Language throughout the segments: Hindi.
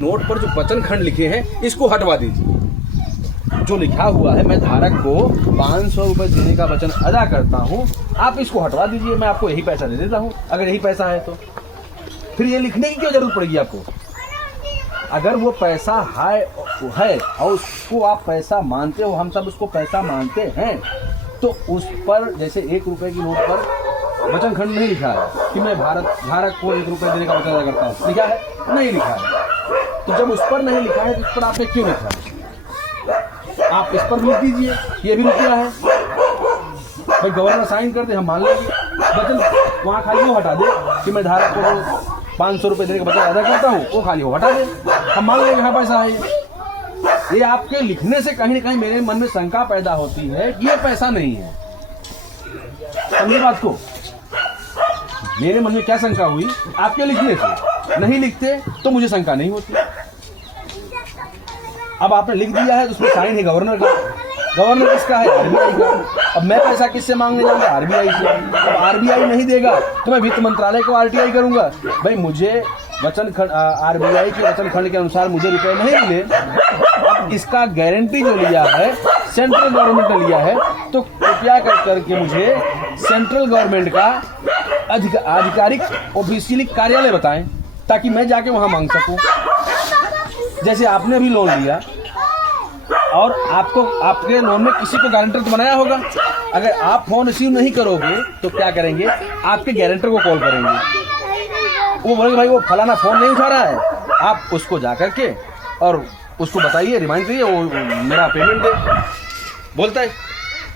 नोट पर जो वचन खंड लिखे हैं इसको हटवा दीजिए। जो लिखा हुआ है मैं धारक को 500 रुपए देने का वचन अदा करता हूँ, आप इसको हटवा दीजिए, मैं आपको यही पैसा दे देता हूँ। अगर यही पैसा है तो फिर ये लिखने की क्यों जरूरत पड़ेगी आपको? अगर वो पैसा है और उसको आप पैसा मानते हो, हम सब उसको पैसा मानते हैं, तो उस पर जैसे 1 रुपए की नोट पर वचन खंड नहीं लिखा है कि मैं धारक को 1 रुपए देने का वचन अदा करता हूँ, लिखा है? नहीं लिखा है। तो जब उस पर नहीं लिखा है तो उस पर आपने क्यों लिखा है? आप इस पर लिख दीजिए, ये भी रुपया है भाई, गवर्नर साइन कर दे, हम मान लेंगे। वचन वहाँ खाली वो हटा दे कि मैं धारक को 500 रुपए देने का वचन अदा करता हूँ, वो खाली वो हटा दे, हम मान लेंगे हाँ पैसा है ये आपके लिखने से कहीं ना कहीं मेरे मन में शंका पैदा होती है कि ये पैसा नहीं है। समझिए बात को, मेरे मन में क्या शंका हुई आपके लिखने से। नहीं लिखते तो मुझे शंका नहीं होती। अब आपने लिख दिया है तो उसमें साइन है गवर्नर का। गवर्नर किसका है? आरबीआई का। अब मैं पैसा किससे मांगने जाऊंगा? आरबीआई से। अब आरबीआई नहीं देगा तो मैं वित्त मंत्रालय को आरटीआई करूंगा। भाई मुझे वचन खंड, आरबीआई के वचन खंड के अनुसार मुझे रुपए नहीं मिले, अब इसका गारंटी जो लिया है सेंट्रल गवर्नमेंट ने लिया है, तो कृपया कर करके मुझे सेंट्रल गवर्नमेंट का आधिकारिक ऑफिशियली कार्यालय बताएं ताकि मैं जाके वहां मांग सकूं। जैसे आपने अभी लोन लिया और आपको आपके लोन में किसी को गारंटर तो बनाया होगा। अगर आप फोन रिसीव नहीं करोगे तो क्या करेंगे? आपके गारंटर को कॉल करेंगे, वो बोलेंगे भाई वो फलाना फोन नहीं उठा रहा है, आप उसको जा करके और उसको बताइए, रिमाइंड करिए वो मेरा पेमेंट दे, बोलता है।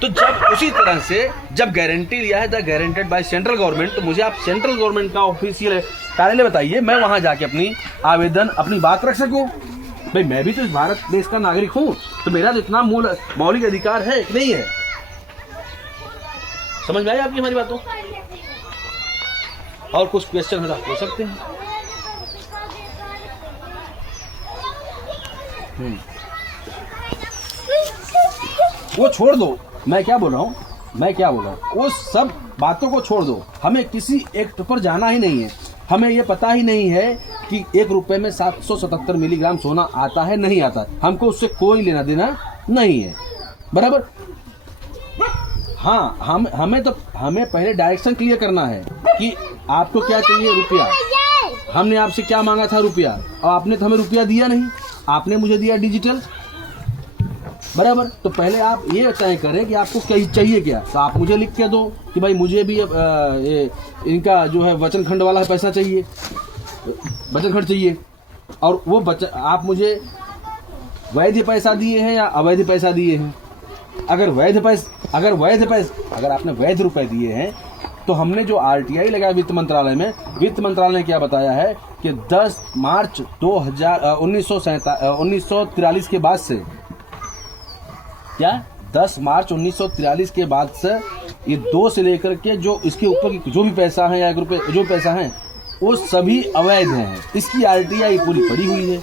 तो जब उसी तरह से जब गारंटी लिया है the guaranteed by central government, तो मुझे आप सेंट्रल गवर्नमेंट का ऑफिशियल कार्यालय बताइए, मैं वहां जाके अपनी आवेदन अपनी बात रख सकूं। भाई मैं भी तो इस भारत देश का नागरिक हूं, तो मेरा तो इतना मौलिक अधिकार है कि नहीं है? समझ में आई आपकी हमारी बातों? और कुछ क्वेश्चन है तो आप पूछ सकते हैं। वो छोड़ दो, मैं क्या बोल रहा हूँ, वो सब बातों को छोड़ दो। हमें किसी एक्ट पर जाना ही नहीं है। हमें ये पता ही नहीं है कि 1 रुपए में 777 मिलीग्राम सोना आता है नहीं आता, हमको उससे कोई लेना देना नहीं है, बराबर? हाँ, हमें पहले डायरेक्शन क्लियर करना है कि आपको क्या चाहिए। रुपया, हमने आपसे क्या मांगा था? रुपया, और आपने तो हमें रुपया दिया नहीं, आपने मुझे दिया डिजिटल, बराबर? तो पहले आप ये तय करें कि आपको क्या चाहिए क्या। तो आप मुझे लिख के दो कि भाई मुझे भी इनका जो है वचन खंड वाला पैसा चाहिए, वचन खंड चाहिए, और वो आप मुझे वैध पैसा दिए हैं या अवैध पैसा दिए हैं। अगर आपने वैध रुपए दिए हैं तो हमने जो आरटीआई लगाया वित्त मंत्रालय में, वित्त मंत्रालय ने क्या बताया है कि 10 मार्च 1943 के बाद से, क्या 10 मार्च 1943 के बाद से ये 2 से लेकर के जो इसके ऊपर जो भी पैसा है या 1 रुपए जो पैसा है वो सभी अवैध हैं। इसकी आरटीआई पूरी पड़ी हुई है,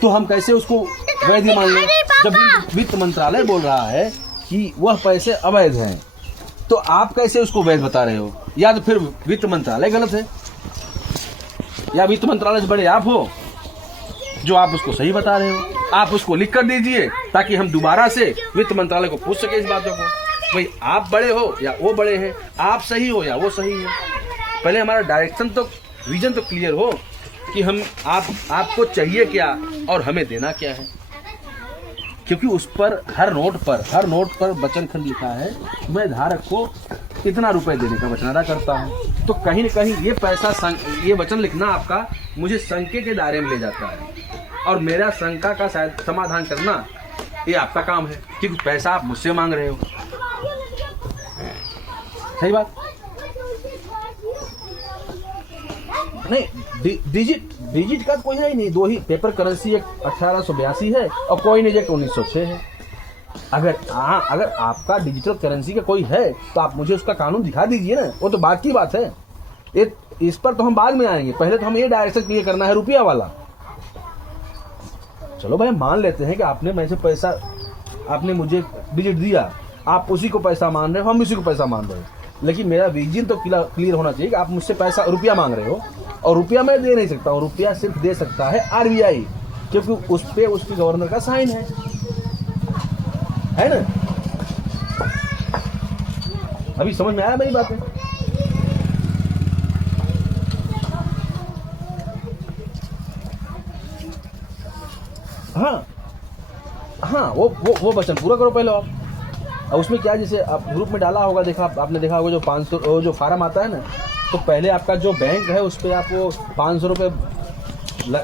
तो हम कैसे उसको वैध मान लें जब वित्त मंत्रालय बोल रहा है कि वह पैसे अवैध हैं? तो आप कैसे उसको वैध बता रहे हो? या तो फिर वित्त मंत्रालय गलत है, या वित्त मंत्रालय से बड़े आप हो जो आप उसको सही बता रहे हो। आप उसको लिख कर दीजिए ताकि हम दोबारा से वित्त मंत्रालय को पूछ सके इस बातों को, भाई आप बड़े हो या वो बड़े हैं, आप सही हो या वो सही है। पहले हमारा डायरेक्शन तो, विजन तो क्लियर हो कि हम आपको चाहिए क्या और हमें देना क्या है। क्योंकि उस पर हर नोट पर वचन खंड लिखा है, मैं धारक को इतना रुपए देने का वचन अदा करता हूँ। तो कहीं न कहीं ये पैसा, ये वचन लिखना आपका मुझे शंके के दायरे में ले जाता है, और मेरा शंका का शायद समाधान करना ये आपका काम है, क्योंकि पैसा आप मुझसे मांग रहे हो। सही बात नहीं? डिजिट का कोई है ही नहीं, 2 ही पेपर करेंसी, एक 1882 है और कॉइन एजेक्ट 1906 है। अगर आपका डिजिटल करेंसी का कोई है तो आप मुझे उसका कानून दिखा दीजिए ना, वो तो बात की बात है। इस पर तो हम बाद में आएंगे, पहले तो हम ये डायरेक्शन क्लियर करना है रुपया वाला। चलो भाई मान लेते हैं कि आपने मुझे डिजिट दिया, आप उसी को पैसा मान रहे हो, हम उसी को पैसा मान रहे हो, लेकिन मेरा विजन तो क्लियर होना चाहिए कि आप मुझसे पैसा रुपया मांग रहे हो, और रुपया मैं दे नहीं सकता हूँ, रुपया सिर्फ दे सकता है RBI, क्योंकि उस पे उसके गवर्नर का साइन है ना। अभी समझ में आया मेरी बातें? हाँ हाँ, वो वचन पूरा करो पहले आप। और उसमें क्या, जैसे आप ग्रुप में डाला होगा, देखा आपने देखा होगा जो 500 जो फार्म आता है ना, तो पहले आपका जो बैंक है उस पर आप वो 500 रुपये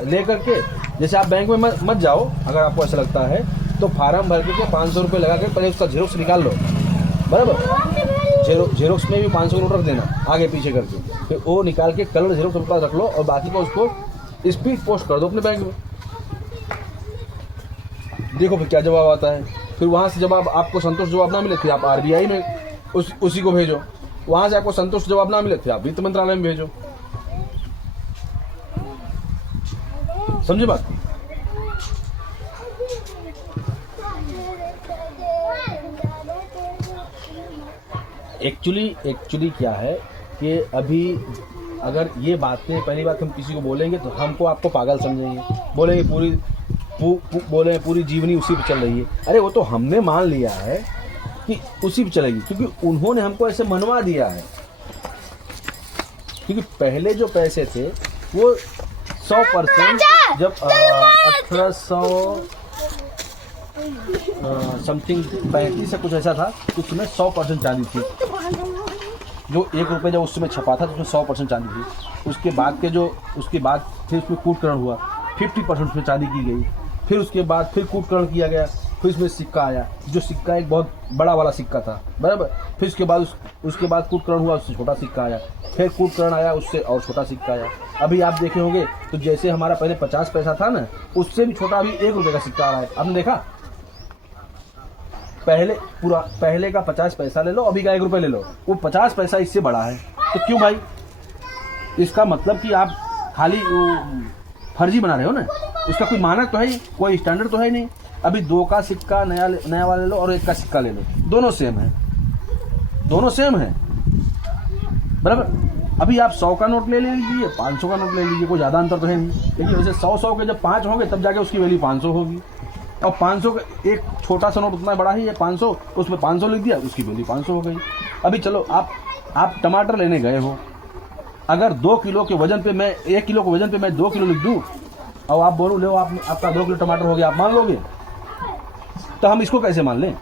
ले करके, जैसे आप बैंक में मत जाओ, अगर आपको ऐसा लगता है तो फार्म भर के 500 रुपये लगा के पहले उसका जेरोक्स निकाल लो, बराबर। जेरोक्स में भी 500 नोट रख देना आगे पीछे करके, फिर वो निकाल के कलर जेरोक्स अपने पास रख लो, और बाकी को उसको स्पीड पोस्ट कर दो अपने बैंक में। देखो फिर क्या जवाब आता है। फिर वहाँ से जब आपको संतुष्ट जवाब ना मिले, फिर आप RBI में उसी को भेजो। वहाँ से आपको संतुष्ट जवाब ना मिले, फिर आप वित्त मंत्रालय में भेजो। समझे बात? एक्चुअली क्या है कि अभी अगर ये बातें पहली बात हम किसी को बोलेंगे तो हमको आपको पागल समझेंगे, बोलेंगे पूरी जीवनी उसी पे चल रही है। अरे वो तो हमने मान लिया है कि उसी पे चलेगी, क्योंकि उन्होंने हमको ऐसे मनवा दिया है। क्योंकि पहले जो पैसे थे वो 100%, जब 1800 समथिंग 35 से कुछ ऐसा था, उसमें 100% चांदी थी। जो 1 रुपये जब उस समय छपा था तो उसमें 100% चांदी थी। उसके बाद फिर उसमें कूटकरण हुआ, 50% उसमें चांदी की गई। फिर उसके बाद फिर कूटकरण किया गया, फिर उसमें सिक्का आया, जो सिक्का एक बहुत बड़ा वाला सिक्का था, बराबर। फिर उसके बाद कूटकरण हुआ, उससे छोटा सिक्का आया, फिर कूटकरण आया, उससे और छोटा सिक्का आया। अभी आप देखे होंगे तो जैसे हमारा पहले 50 पैसा था ना, उससे भी छोटा अभी 1 रुपये का सिक्का आ रहा है। आपने देखा? पहले का 50 पैसा ले लो, अभी का 1 रुपये ले लो, वो 50 पैसा इससे बड़ा है। तो क्यों भाई? इसका मतलब कि आप खाली फर्जी बना रहे हो ना, उसका कोई मानक तो है ही, कोई स्टैंडर्ड तो है ही नहीं। अभी 2 का सिक्का नया वाला ले लो और 1 का सिक्का ले लो, दोनों सेम है, बराबर। अभी आप 100 का नोट ले लीजिए, 500 का नोट ले लीजिए, कोई ज़्यादा अंतर तो है नहीं। लेकिन वैसे 100 के जब 5 होंगे तब जाके उसकी वैल्यू 500 होगी। और 500 का एक छोटा सा नोट उतना बड़ा ही है 500, उसमें 500 लिख दिया, उसकी वैल्यू 500 हो गई। अभी चलो आप टमाटर लेने गए हो, अगर 2 किलो के वजन पे मैं 1 किलो के वजन पे मैं 2 किलो लिख दूँ और आप बोलो लो आपका 2 किलो टमाटर हो गया, आप मान लोगे? तो हम इसको कैसे मान लें?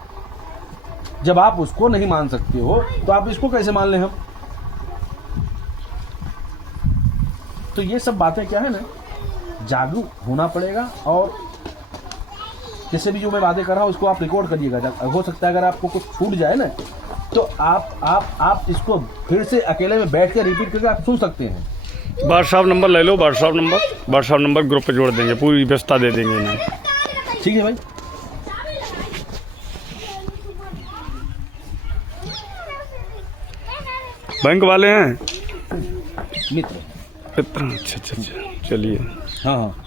जब आप उसको नहीं मान सकते हो तो आप इसको कैसे मान लें हम? तो ये सब बातें क्या है ना, जागरूक होना पड़ेगा। और जैसे भी जो मैं बातें कर रहा हूँ उसको आप रिकॉर्ड करिएगा। हो सकता है अगर आपको कुछ छूट जाए ना तो आप इसको फिर से अकेले में बैठ के रिपीट करके आप सुन सकते हैं। व्हाट्सएप नंबर ले लो, व्हाट्सएप नंबर ग्रुप पे जोड़ देंगे, पूरी व्यवस्था दे देंगे इन्हें। ठीक है भाई। बैंक वाले हैं मित्र। अच्छा, चलिए। हाँ।